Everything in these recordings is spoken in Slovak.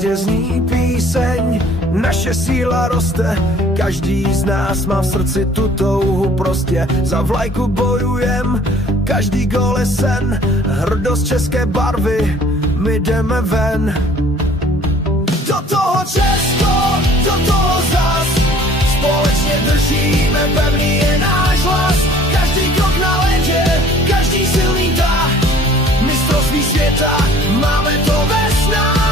každě zní píseň, naše síla roste, každý z nás má v srdci tu touhu prostě. Za vlajku bojujem, každý gól je sen, hrdost české barvy, my jdeme ven. Do toho Česko, do toho zas, společně držíme, pevný je náš hlas. Každý krok na ledě, každý silný tah, mistrovství světa, máme to ve snách.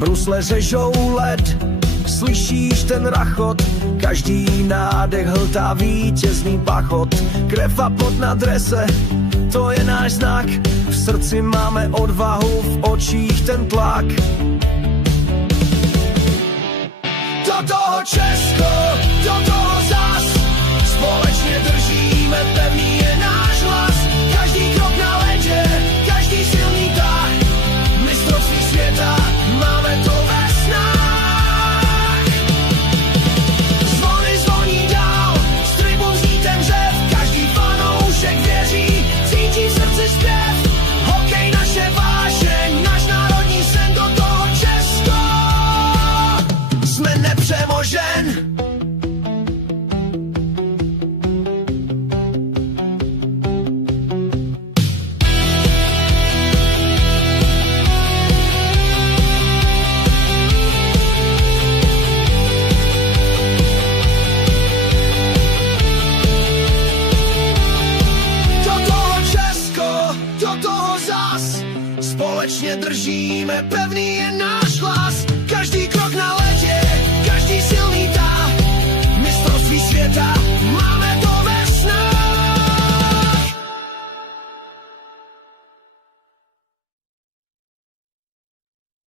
Brusle řežou led, slyšíš ten rachot, každý nádech hltá vítězný pachot. Krev a pot na drese, to je náš znak, v srdci máme odvahu, v očích ten tlak. Do toho Česko, do toho zas, společně držíme, pevný je náš hlas. Každý krok na ledě, každý silný tah, mistrovství světa, máme to ve snách. Zvony zvoní dál, z tribun zní ten řev, každý fanoušek věří, cítí v srdci zpěv. Hokej naše vášeň, náš národní sen, do toho Česko, jsme nepřemožen. Do toho zas, společně držíme, pevný je náš hlas.